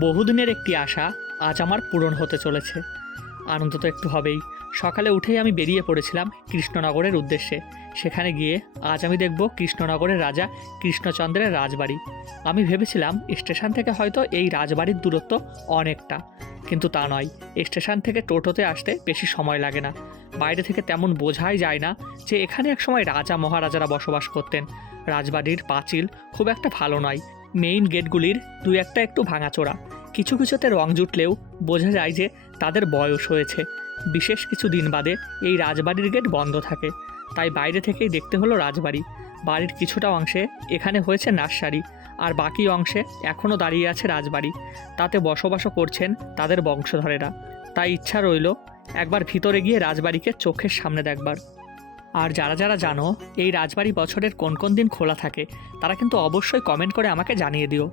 বহুদিনের একটি আশা আজ আমার পূরণ হতে চলেছে। আনন্দ তো একটু হবেই। সকালে উঠেই আমি বেরিয়ে পড়েছিলাম কৃষ্ণনগরের উদ্দেশ্যে। সেখানে গিয়ে আজ আমি দেখব কৃষ্ণনগরের রাজা কৃষ্ণচন্দ্রের রাজবাড়ি। আমি ভেবেছিলাম স্টেশন থেকে হয়তো এই রাজবাড়ির দূরত্ব অনেকটা, কিন্তু তা নয়। স্টেশন থেকে টোটোতে আসতে বেশি সময় লাগে না। বাইরে থেকে তেমন বোঝাই যায় না যে এখানে একসময় রাজা মহারাজারা বসবাস করতেন। রাজবাড়ির পাঁচিল খুব একটা ভালো নয়। মেইন গেটগুলির দুই একটা একটু ভাঙাচোরা, কিছু কিছুতে রং জুটলেও বোঝা যায় যে তাদের বয়স হয়েছে। বিশেষ কিছু দিন বাদে এই রাজবাড়ির গেট বন্ধ থাকে, তাই বাইরে থেকেই দেখতে হলো রাজবাড়ি। বাড়ির কিছুটা অংশে এখানে হয়েছে নার্সারি, আর বাকি অংশে এখনও দাঁড়িয়ে আছে রাজবাড়ি। তাতে বসবাসও করছেন তাদের বংশধরেরা। তাই ইচ্ছা রইল একবার ভিতরে গিয়ে রাজবাড়িকে চোখের সামনে দেখবার। আর যারা যারা জানো এই রাজবাড়ি বছরের কোন কোন দিন খোলা থাকে, তারা কিন্তু অবশ্যই কমেন্ট করে আমাকে জানিয়ে দিও।